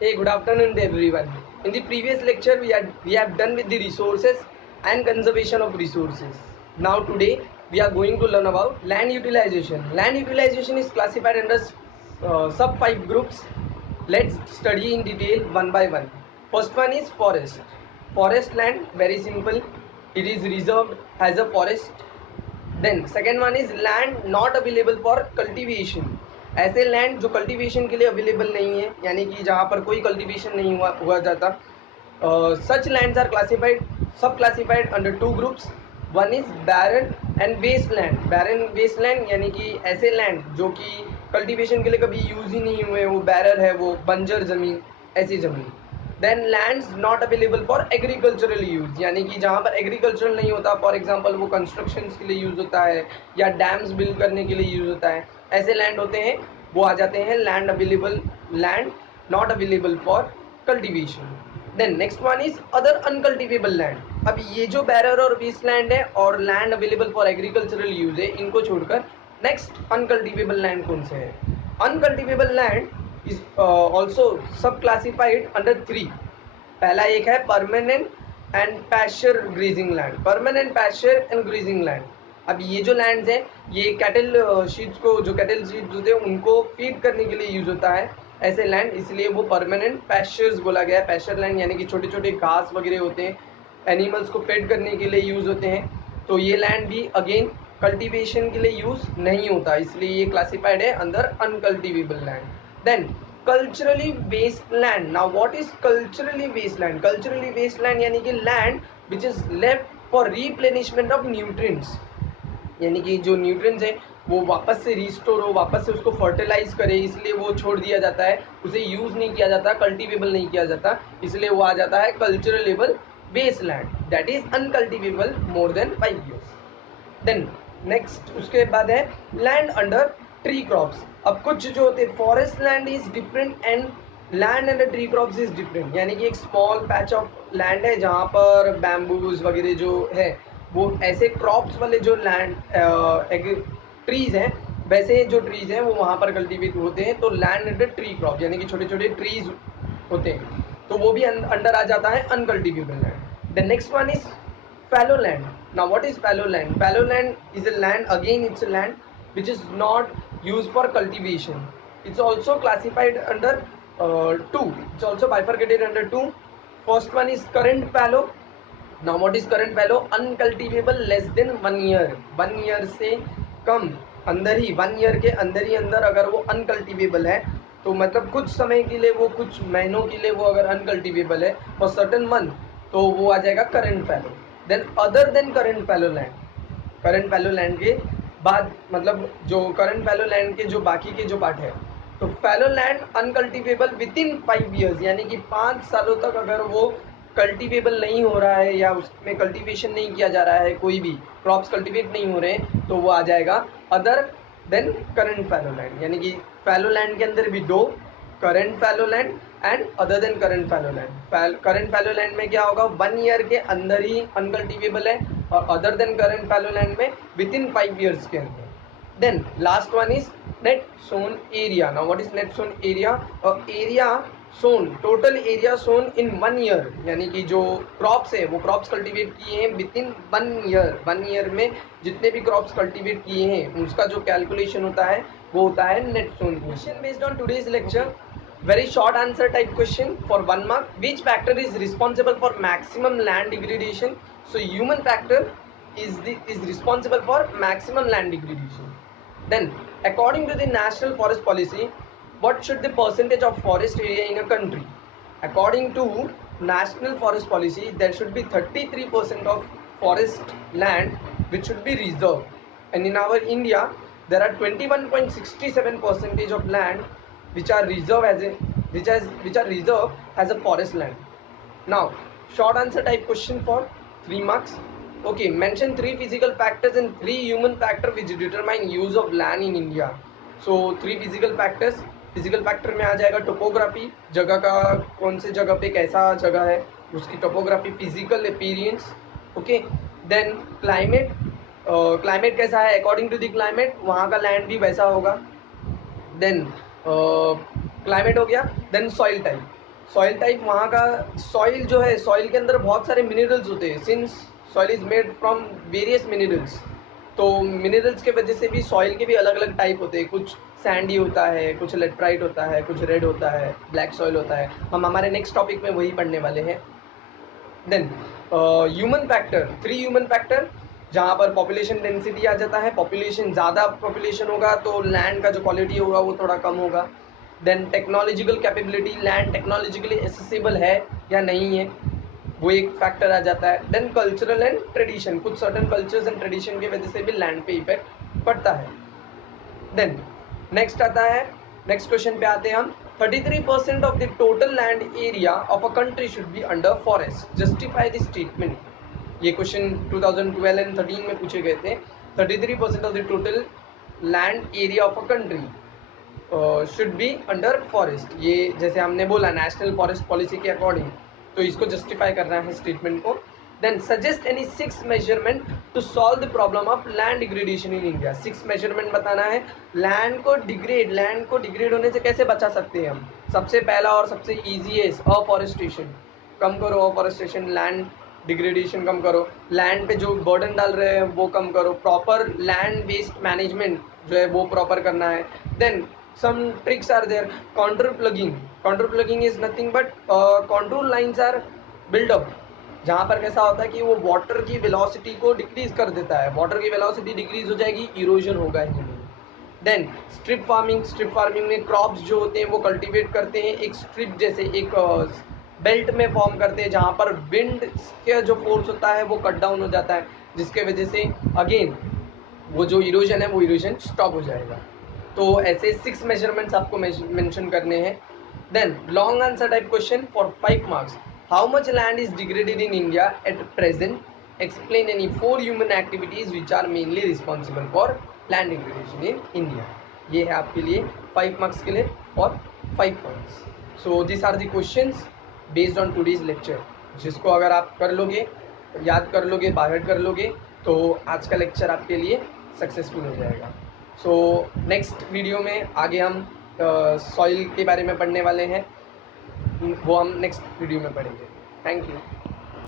Hey, good afternoon to everyone. In the previous lecture, we have done with the resources and conservation of resources. Now today we are going to learn about land utilization. Land utilization is classified under sub 5 groups. Let's study in detail one by one. First one is forest. Forest land, very simple. It is reserved as a forest. Then second one is land not available for cultivation. ऐसे land जो cultivation के लिए available नहीं है, यानी कि जहाँ पर कोई कल्टीवेशन नहीं हुआ जाता. Such lands are classified sub classified under two groups. One is barren and waste land. Barren waste land यानी कि ऐसे लैंड जो कि कल्टीवेशन के लिए कभी यूज ही नहीं हुए, वो बैरर है, वो बंजर ज़मीन, ऐसी ज़मीन. Then lands not available for agricultural use, यानी कि जहाँ पर एग्रीकल्चरल नहीं होता, फॉर एग्जांपल वो कंस्ट्रक्शन के लिए यूज होता है या डैम्स बिल्ड करने के लिए यूज होता है, ऐसे लैंड होते हैं, वो आ जाते हैं land not available for cultivation. Then next one is other uncultivable land. अब ये जो बैरर और वेस्ट लैंड है और land available for agricultural use है, इनको छोड़कर नेक्स्ट अनकल्टिवेबल लैंड कौन से है? Uncultivable land is also sub classified under 3. पहला एक है permanent and pasture grazing land. Permanent pasture and grazing land. अब ये जो लैंड्स हैं, ये कैटल शीट्स को, जो कैटल शीट्स होते हैं उनको फीड करने के लिए यूज होता है ऐसे लैंड, इसलिए वो परमानेंट पैस्चर्स बोला गया है. पैस्चर लैंड यानी कि छोटे छोटे घास वगैरह होते हैं, एनिमल्स को फेड करने के लिए यूज होते हैं. तो ये लैंड भी अगेन कल्टीवेशन के लिए यूज नहीं होता, इसलिए ये क्लासिफाइड है अंदर uncultivable land. Then culturally based land. Now what is culturally based land? Culturally based land यानी कि land which is left for replenishment of nutrients, यानी कि जो न्यूट्रिएंट्स है वो वापस से रिस्टोर हो, वापस से उसको फर्टिलाइज करे, इसलिए वो छोड़ दिया जाता है, उसे यूज नहीं किया जाता, कल्टीवेबल नहीं किया जाता, इसलिए वो आ जाता है culturable based land, that is uncultivable more than 5 years. Then next उसके बाद है लैंड अंडर ट्री क्रॉप्स. अब कुछ जो होते हैं, forest land is different and land under tree crops is different, यानी कि एक स्मॉल पैच ऑफ लैंड है जहाँ पर बैम्बूज वगैरह जो है वो ऐसे क्रॉप्स वाले जो लैंड ट्रीज हैं, वैसे जो ट्रीज हैं वो वहाँ पर कल्टीवेट होते हैं, तो लैंड अंडर ट्री क्रॉप यानी कि छोटे छोटे ट्रीज होते हैं, तो वो भी अंडर आ जाता है uncultivable land. The next one is fallow land. Now what is fallow land? Fallow land is a land, again it's a land which is not used for cultivation. It's also classified under two. It's also bifurcated under two. First one is current fallow. Now what is current fallow? Uncultivable less than 1 year. 1 year से कम अंदर ही, 1 year के अंदर ही अंदर अगर वो uncultivable है, तो मतलब कुछ समय के लिए, वो कुछ महीनों के लिए वो अगर अनकल्टिवेबल है फॉर सर्टेन मंथ, तो वो आ जाएगा current fallow. Then other than current fallow land. Current fallow land के बाद मतलब जो करंट फैलो लैंड के जो बाकी के जो पार्ट है, तो fallow land uncultivable within 5 years, यानी कि 5 सालों तक अगर वो कल्टिवेबल नहीं हो रहा है या उसमें कल्टिवेशन नहीं किया जा रहा है, कोई भी क्रॉप्स कल्टिवेट नहीं हो रहे हैं, तो वो आ जाएगा other than current fallow land. यानी कि फैलो लैंड के अंदर भी दो, current fallow land and other than current fallow land. Current fallow land में क्या होगा, 1 year के अंदर ही अनकल्टिवेबल है, और other than current fallow land में विद इन 5 years के अंदर. Then last one is net sown area. Now what is net sown area? Area sown, total area sown in 1 year, यानी कि जो क्रॉप्स है वो क्रॉप्स कल्टीवेट किए हैं विद इन 1 year. 1 year में जितने भी क्रॉप्स कल्टीवेट किए हैं उसका जो कैलकुलेशन होता है वो होता है net sown. Question based on today's lecture, very short answer type question for 1 mark. Which factor is responsible for maximum land degradation? So human factor is responsible for maximum land degradation. Then according to the national forest policy, what should the percentage of forest area in a country? According to national forest policy, there should be 33% of forest land which should be reserved, and in our India there are 21.67% of land which are reserved as a forest land. Now short answer type question for 3 marks. Okay, mention 3 physical factors and 3 human factors which determine use of land in India. So 3 physical factors. Physical factor में आ जाएगा topography, जगह का कौन से जगह पे कैसा जगह है उसकी topography, physical appearance. Okay, then climate, climate कैसा है, अकॉर्डिंग टू द क्लाइमेट वहाँ का लैंड भी वैसा होगा. देन क्लाइमेट हो गया. Then soil type, soil type वहाँ का सॉइल जो है, सॉइल के अंदर बहुत सारे मिनरल्स होते हैं, since soil is made from various minerals. तो मिनरल्स के वजह से भी सॉइल के भी अलग अलग टाइप होते हैं, कुछ सैंडी होता है, कुछ लेटराइट होता है, कुछ रेड होता है, ब्लैक सॉइल होता है। हम हमारे नेक्स्ट टॉपिक में वही पढ़ने वाले हैं। Then human factor, 3 human factor, जहाँ पर पॉपुलेशन डेंसिटी आ जाता है। पॉपुलेशन ज़्यादा पॉपुलेशन होगा तो लैंड का जो क्वालिटी होगा वो थोड़ा कम होगा। Then technological capability, land technologically accessible है या नहीं है, वो एक फैक्टर आ जाता है। देन कल्चरल एंड ट्रेडिशन, कुछ सर्टन कल्चर्स एंड ट्रेडिशन की वजह से भी लैंड पे इफेक्ट पड़ता है। देन नेक्स्ट आता है, नेक्स्ट क्वेश्चन पे आते हैं हम। 33% of the total land area of a country should be under forest, justify this statement. ये क्वेश्चन 2012 एंड 13 में पूछे गए थे। 33% of the total land area of a country should be under forest, ये जैसे हमने बोला नेशनल फॉरेस्ट पॉलिसी के अकॉर्डिंग, तो इसको जस्टिफाई करना है स्टेटमेंट को। Then suggest any 6 measurement to solve the problem of land degradation in India. 6 measurement बताना है, लैंड को डिग्रेड होने से कैसे बचा सकते हैं हम। सबसे पहला और सबसे ईजी है अफॉरेस्टेशन, कम करो अफॉरेस्टेशन, लैंड डिग्रेडेशन कम करो, लैंड पे जो बर्डन डाल रहे हैं वो कम करो, प्रॉपर लैंड वेस्ट मैनेजमेंट जो है वो प्रॉपर करना है। Then some tricks are there, contour plugging is nothing but contour lines are built up, जहाँ पर कैसा होता है कि वो वाटर की वेलोसिटी को डिक्रीज कर देता है, वाटर की वेलोसिटी डिक्रीज हो जाएगी, इरोजन होगा ही नहीं। देन स्ट्रिप फार्मिंग में क्रॉप्स जो होते हैं वो कल्टीवेट करते हैं एक स्ट्रिप जैसे, एक बेल्ट में फॉर्म करते हैं, जहाँ पर विंड का जो फोर्स होता है वो कट डाउन हो जाता है, जिसके वजह से अगेन वो जो इरोजन है वो इरोजन स्टॉप हो जाएगा। तो ऐसे 6 मेजरमेंट्स आपको मेंशन करने हैं। Then long answer type question for 5 marks. How much land is degraded in India at present, explain any 4 human activities which are mainly responsible for land degradation in India. ये है आपके लिए 5 marks के लिए और 5 points. So this are the questions based on today's lecture, जिसको अगर आप कर लोगे, याद कर लोगे, बाहर कर लोगे, तो आज का लेक्चर आपके लिए सक्सेसफुल हो जाएगा। सो नेक्स्ट वीडियो में आगे हम सॉइल के बारे में पढ़ने वाले हैं, वो हम नेक्स्ट वीडियो में पढ़ेंगे। Thank you.